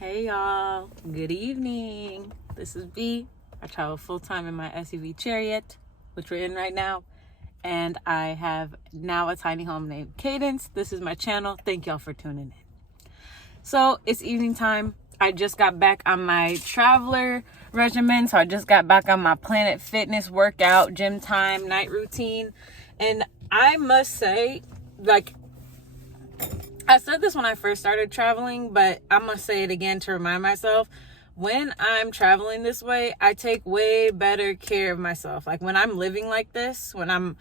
Hey y'all, good evening. This is B. I travel full-time in my SUV Chariot, which we're in right now. And I have now a tiny home named Cadence. This is my channel. Thank y'all for tuning in. So it's evening time. I just got back on my traveler regimen. So I just got back on my Planet Fitness workout, gym time, night routine. And I must say, I said this when I first started traveling, but I'm going to say it again to remind myself. When I'm traveling this way, I take way better care of myself. Like when I'm living like this, when I'm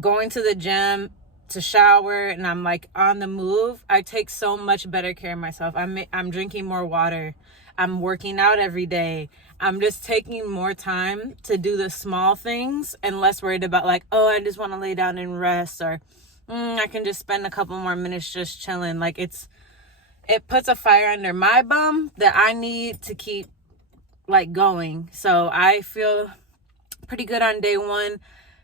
going to the gym to shower and I'm like on the move, I take so much better care of myself. I'm drinking more water. I'm working out every day. I'm just taking more time to do the small things and less worried about like, oh, I just want to lay down and rest, or I can just spend a couple more minutes just chilling. Like it puts a fire under my bum that I need to keep like going. So I feel pretty good on day one.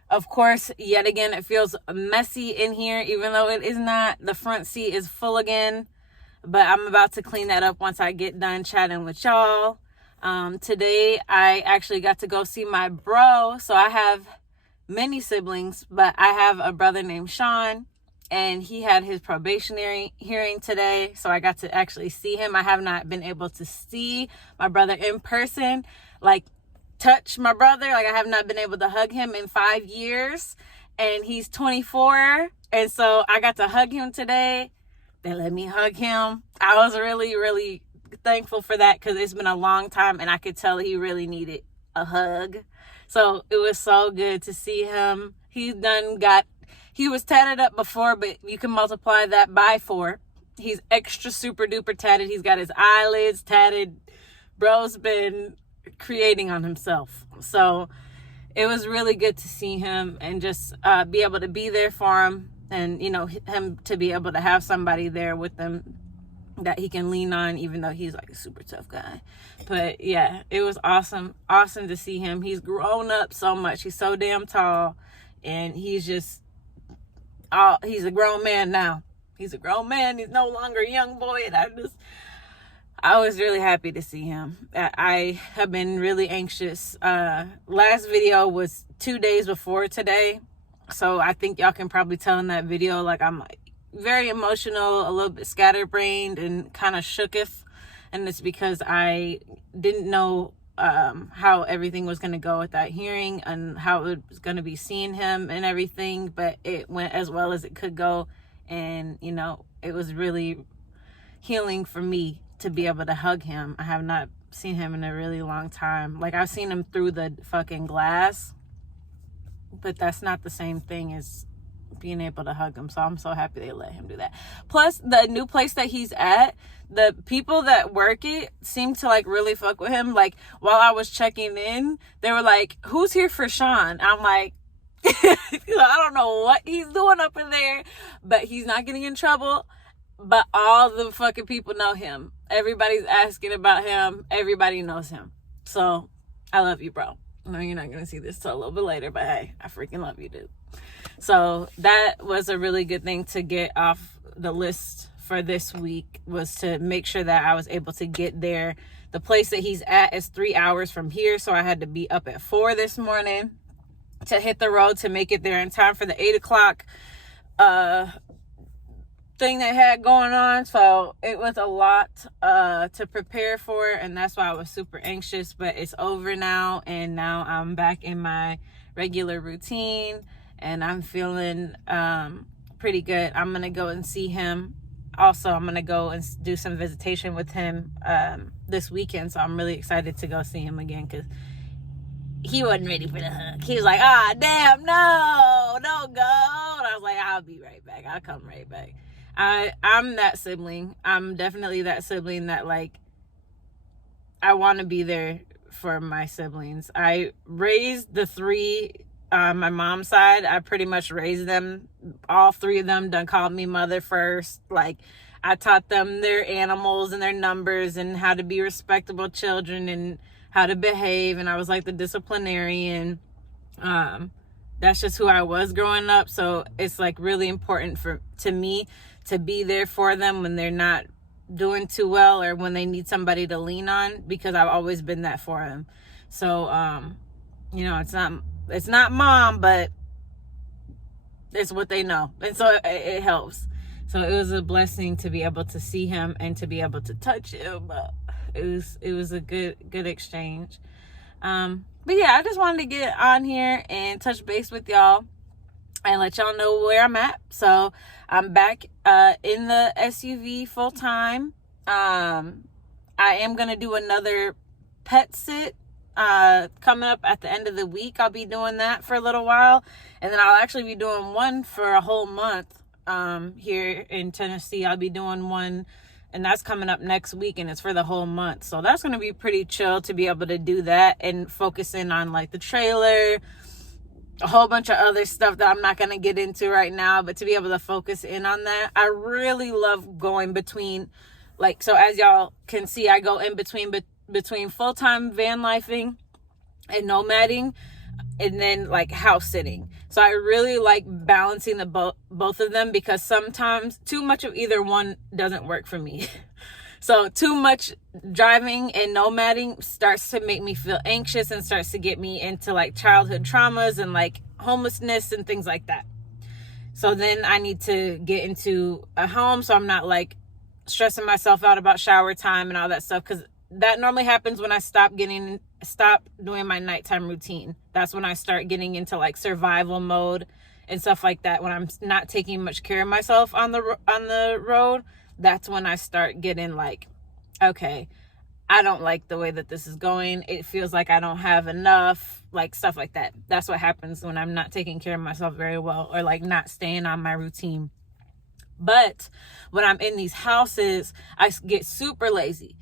Of course, yet again, it feels messy in here, even though it is not. The front seat is full again, but I'm about to clean that up once I get done chatting with y'all. Today, I actually got to go see my bro. So I have many siblings, but I have a brother named Sean, and he had his probationary hearing today. So I got to actually see him. I have not been able to see my brother in person, like touch my brother. Like I have not been able to hug him in 5 years, and he's 24. And so I got to hug him today. They let me hug him. I was really, really thankful for that because it's been a long time and I could tell he really needed a hug. So it was so good to see him. He was tatted up before, but you can multiply that by 4. He's extra super duper tatted. He's got his eyelids tatted. Bro's been creating on himself. So it was really good to see him and just be able to be there for him, and him to be able to have somebody there with him that he can lean on, even though he's like a super tough guy. But yeah, it was awesome to see him. He's grown up so much. He's so damn tall, and he's a grown man now. He's a grown man. He's no longer a young boy. And I was really happy to see him. I have been really anxious. Last video was 2 days before today. So I think y'all can probably tell in that video, like I'm very emotional, a little bit scatterbrained, and kind of shooketh. And it's because I didn't know how everything was going to go with that hearing and how it was going to be seeing him and everything. But it went as well as it could go. And, it was really healing for me to be able to hug him. I have not seen him in a really long time. Like I've seen him through the fucking glass, but that's not the same thing as being able to hug him. So I'm so happy they let him do that. Plus the new place that he's at, the people that work it seem to like really fuck with him. Like while I was checking in, they were like, who's here for Sean? I'm like, I don't know what he's doing up in there, but he's not getting in trouble. But all the fucking people know him. Everybody's asking about him. Everybody knows him. So I love you, bro. I know you're not going to see this till a little bit later, but hey, I freaking love you, dude. So that was a really good thing to get off the list for this week, was to make sure that I was able to get there. The place that he's at is 3 hours from here. So I had to be up at 4 this morning to hit the road to make it there in time for the 8 o'clock thing they had going on. So it was a lot to prepare for, and that's why I was super anxious. But it's over now, and now I'm back in my regular routine, and I'm feeling pretty good. I'm gonna go and see him. Also, I'm gonna go and do some visitation with him this weekend. So I'm really excited to go see him again, because he wasn't ready for the hug. He was like, damn, no, don't go. And I was like, I'll be right back. I'll come right back. I'm that sibling. I'm definitely that sibling that, like, I want to be there for my siblings. I raised the 3 on my mom's side. I pretty much raised them. All 3 of them done called me mother first. Like, I taught them their animals and their numbers and how to be respectable children and how to behave. And I was like the disciplinarian. That's just who I was growing up. So it's like really important to me to be there for them when they're not doing too well or when they need somebody to lean on, because I've always been that for them. So, it's not mom, but it's what they know. And so it helps. So it was a blessing to be able to see him and to be able to touch him. It was a good exchange. But yeah, I just wanted to get on here and touch base with y'all and let y'all know where I'm at. So I'm back in the SUV full time. I am going to do another pet sit coming up at the end of the week. I'll be doing that for a little while, and then I'll actually be doing one for a whole month here in Tennessee. I'll be doing one, and that's coming up next week, and it's for the whole month. So that's going to be pretty chill to be able to do that and focus in on like the trailer, a whole bunch of other stuff that I'm not going to get into right now, but to be able to focus in on that. I really love going between, like, so as y'all can see, I go in between full-time van lifing and nomading, and then like house sitting. So I really like balancing the both of them, because sometimes too much of either one doesn't work for me. So too much driving and nomading starts to make me feel anxious and starts to get me into like childhood traumas and like homelessness and things like that. So then I need to get into a home so I'm not like stressing myself out about shower time and all that stuff, because that normally happens when I stop doing my nighttime routine. That's when I start getting into like survival mode and stuff like that. When I'm not taking much care of myself on the road, that's when I start getting like, okay, I don't like the way that this is going. It feels like I don't have enough, like stuff like that. That's what happens when I'm not taking care of myself very well, or like not staying on my routine. But when I'm in these houses, I get super lazy.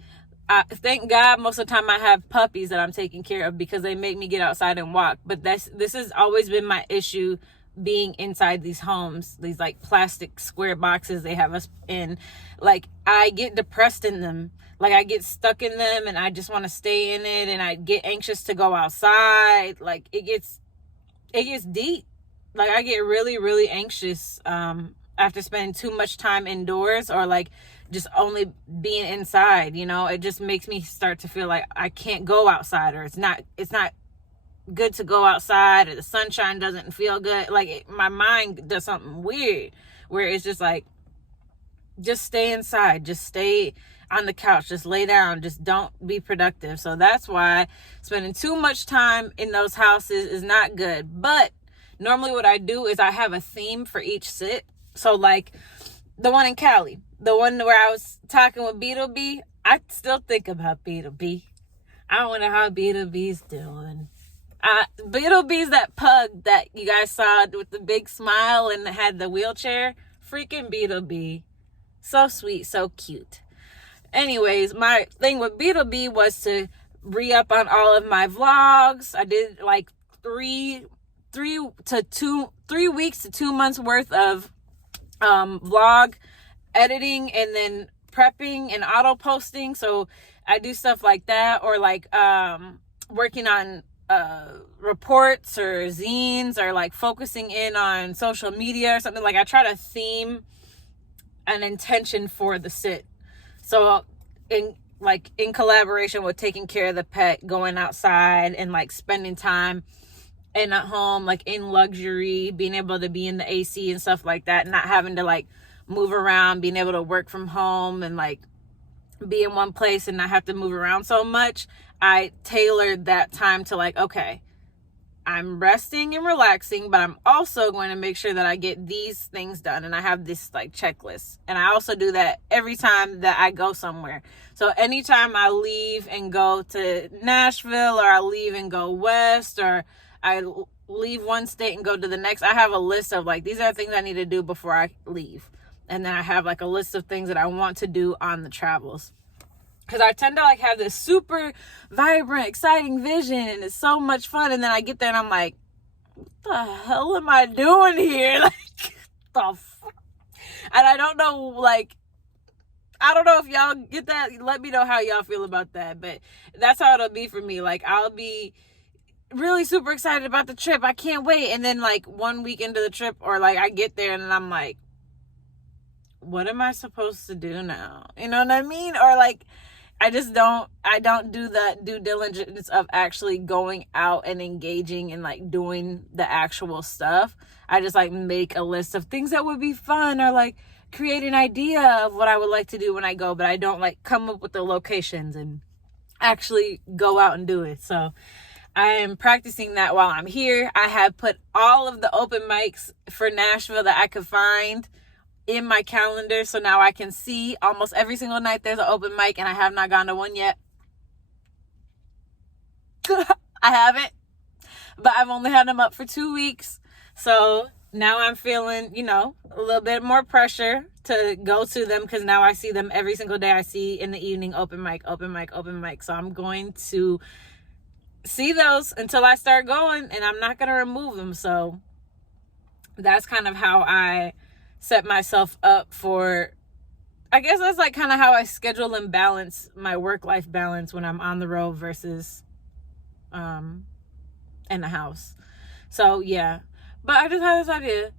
Thank God most of the time I have puppies that I'm taking care of, because they make me get outside and walk. But this has always been my issue, being inside these homes, these like plastic square boxes they have us in. Like, I get depressed in them. Like, I get stuck in them and I just want to stay in it, and I get anxious to go outside. Like, it gets deep. Like, I get really, really anxious after spending too much time indoors, or like just only being inside. It just makes me start to feel like I can't go outside, or it's not good to go outside, or the sunshine doesn't feel good. Like, my mind does something weird where it's just like, just stay inside, just stay on the couch, just lay down, just don't be productive. So that's why spending too much time in those houses is not good. But normally what I do is I have a theme for each sit. So like the one in Cali, the one where I was talking with B2B, I still think about B2B. I wonder how B2B's doing. B2B's that pug that you guys saw with the big smile and had the wheelchair. Freaking B2B. So sweet, so cute. Anyways, my thing with B2B was to re-up on all of my vlogs. I did like 3 weeks to 2 months worth of vlog editing, and then prepping and auto posting. So I do stuff like that, or like working on reports or zines, or like focusing in on social media or something. Like, I try to theme an intention for the sit. So in collaboration with taking care of the pet, going outside and like spending time in at home, like in luxury, being able to be in the AC and stuff like that, not having to like move around, being able to work from home and like be in one place and not have to move around so much. I tailored that time to like, okay, I'm resting and relaxing, but I'm also going to make sure that I get these things done. And I have this like checklist. And I also do that every time that I go somewhere. So anytime I leave and go to Nashville, or I leave and go west, or I leave one state and go to the next, I have a list of like, these are things I need to do before I leave. And then I have like a list of things that I want to do on the travels. Because I tend to like have this super vibrant, exciting vision, and it's so much fun. And then I get there and I'm like, what the hell am I doing here? Like, the fuck? And I don't know, like, I don't know if y'all get that. Let me know how y'all feel about that. But that's how it'll be for me. Like, I'll be really super excited about the trip. I can't wait. And then like 1 week into the trip, or like I get there and I'm like, what am I supposed to do now? You know what I mean? Or like, I don't do the due diligence of actually going out and engaging and like doing the actual stuff. I just like make a list of things that would be fun, or like create an idea of what I would like to do when I go, but I don't like come up with the locations and actually go out and do it. So I am practicing that while I'm here. I have put all of the open mics for Nashville that I could find in my calendar, so now I can see almost every single night there's an open mic, and I have not gone to one yet. I haven't, but I've only had them up for 2 weeks, so now I'm feeling, a little bit more pressure to go to them, because now I see them every single day. I see in the evening open mic, so I'm going to see those until I start going, and I'm not going to remove them. So that's kind of how I set myself up for, I guess that's like kind of how I schedule and balance my work-life balance when I'm on the road versus in the house. So yeah, but I just had this idea.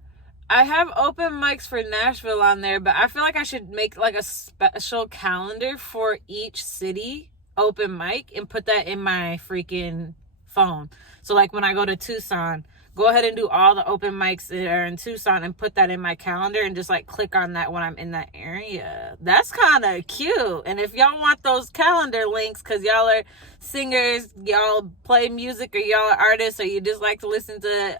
I have open mics for Nashville on there, but I feel like I should make like a special calendar for each city open mic and put that in my freaking phone. So like when I go to Tucson, go ahead and do all the open mics that are in Tucson and put that in my calendar, and just like click on that when I'm in that area. That's kind of cute. And if y'all want those calendar links, because y'all are singers, y'all play music, or y'all are artists, or you just like to listen to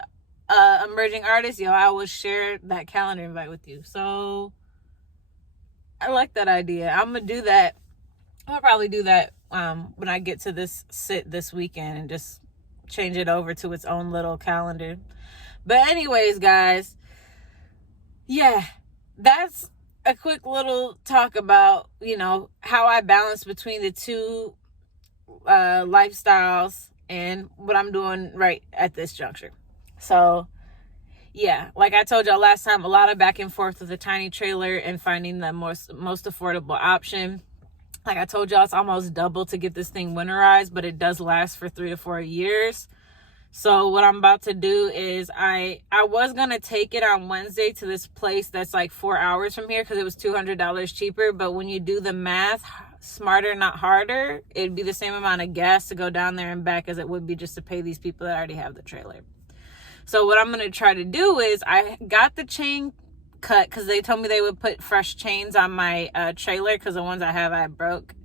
emerging artists, I will share that calendar invite with you. So I like that idea. I'm going to do that. I'll probably do that when I get to this weekend, and just change it over to its own little calendar. But anyways, guys, yeah, that's a quick little talk about, how I balance between the two lifestyles and what I'm doing right at this juncture. So yeah, like I told y'all last time, a lot of back and forth with the tiny trailer and finding the most affordable option. Like I told y'all, it's almost double to get this thing winterized, but it does last for 3 to 4 years. So what I'm about to do is I was going to take it on Wednesday to this place that's like 4 hours from here, because it was $200 cheaper. But when you do the math, smarter, not harder, it'd be the same amount of gas to go down there and back as it would be just to pay these people that already have the trailer. So what I'm going to try to do is, I got the chain cut because they told me they would put fresh chains on my trailer, because the ones I broke.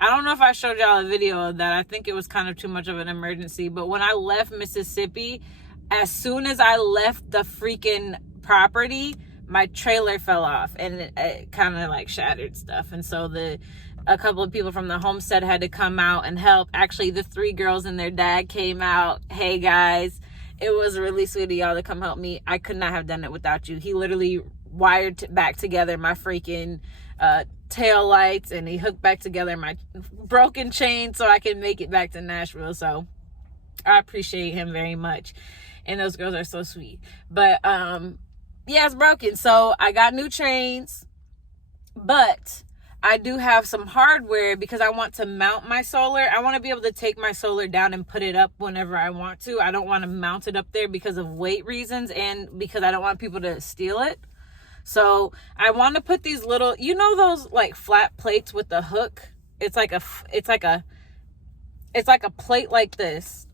I don't know if I showed y'all a video of that. I think it was kind of too much of an emergency. But when I left Mississippi, as soon as I left the freaking property, my trailer fell off, and it kind of like shattered stuff. And so a couple of people from the homestead had to come out and help. Actually, the 3 girls and their dad came out. Hey guys, it was really sweet of y'all to come help me. I could not have done it without you. He literally wired back together my freaking tail lights, and he hooked back together my broken chain so I can make it back to Nashville. So I appreciate him very much. And those girls are so sweet. But yeah, it's broken. So I got new chains, but I do have some hardware because I want to mount my solar. I want to be able to take my solar down and put it up whenever I want to. I don't want to mount it up there because of weight reasons, and because I don't want people to steal it. So I want to put these little, those like flat plates with the hook. It's like a plate like this,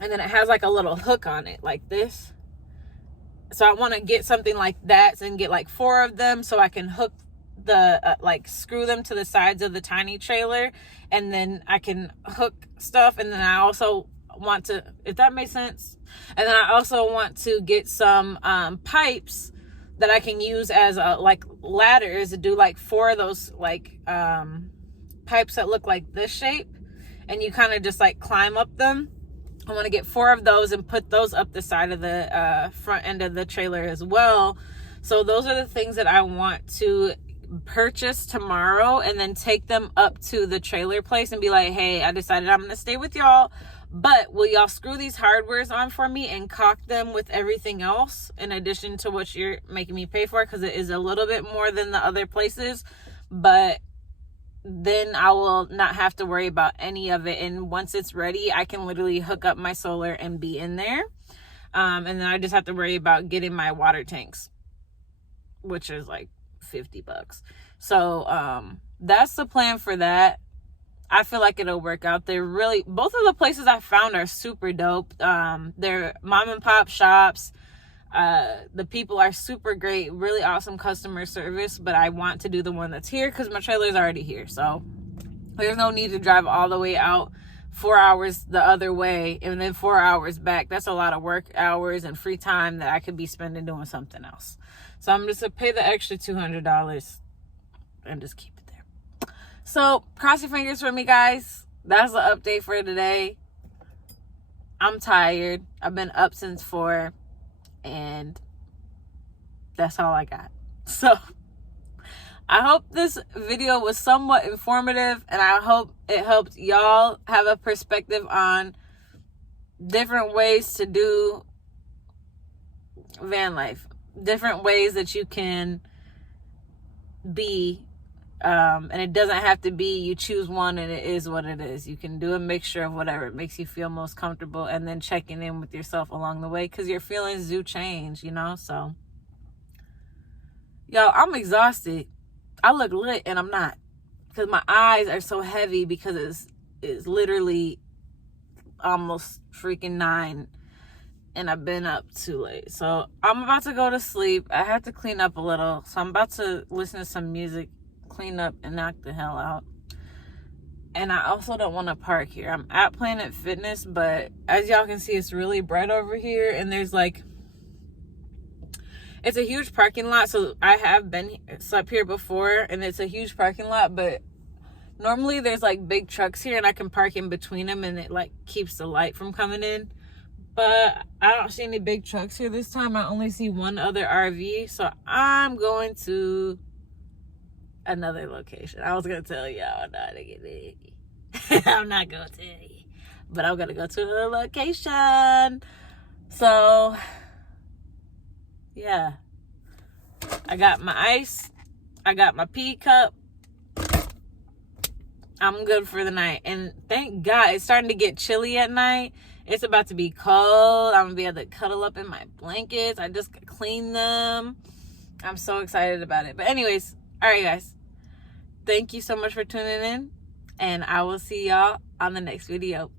and then it has like a little hook on it like this. So I want to get something like that and get like 4 of them, so I can hook the screw them to the sides of the tiny trailer, and then I can hook stuff. And then I also want to, if that makes sense, and then I also want to get some pipes that I can use as ladders to do like 4 of those pipes that look like this shape, and you kind of just like climb up them. I want to get 4 of those and put those up the side of the front end of the trailer as well. So those are the things that I want to purchase tomorrow, and then take them up to the trailer place and be like, hey, I decided I'm gonna stay with y'all, but will y'all screw these hardwares on for me and caulk them with everything else in addition to what you're making me pay for, because it is a little bit more than the other places, but then I will not have to worry about any of it. And once it's ready, I can literally hook up my solar and be in there, and then I just have to worry about getting my water tanks, which is like $50. So that's the plan for that. I feel like it'll work out. They're really, both of the places I found are super dope. They're mom and pop shops. The people are super great, really awesome customer service, but I want to do the one that's here because my trailer is already here. So there's no need to drive all the way out 4 hours the other way and then 4 hours back. That's a lot of work hours and free time that I could be spending doing something else. So I'm just gonna pay the extra $200 and just keep it there. So cross your fingers for me, guys. That's the update for today. I'm tired. I've been up since 4, and that's all I got. So I hope this video was somewhat informative, and I hope it helped y'all have a perspective on different ways to do van life, different ways that you can be, and it doesn't have to be you choose one and it is what it is. You can do a mixture of whatever makes you feel most comfortable, and then checking in with yourself along the way, because your feelings do change, you know. So yo, I'm exhausted. I look lit and I'm not, because my eyes are so heavy because it's literally almost freaking 9 and I've been up too late. So I'm about to go to sleep. I have to clean up a little, so I'm about to listen to some music, clean up, and knock the hell out. And I also don't want to park here. I'm at Planet Fitness, but as y'all can see, it's really bright over here, and there's like, it's a huge parking lot. So I have been slept here before, and it's a huge parking lot, but normally there's like big trucks here and I can park in between them, and it like keeps the light from coming in. But I don't see any big trucks here this time. I only see one other RV. So I'm going to another location. I was going to tell y'all not to get it. I'm not going to tell you. But I'm going to go to another location. So yeah, I got my ice, I got my pee cup. I'm good for the night. And thank God it's starting to get chilly at night. It's about to be cold. I'm gonna be able to cuddle up in my blankets. I just cleaned them. I'm so excited about it. But anyways, all right guys, thank you so much for tuning in, and I will see y'all on the next video.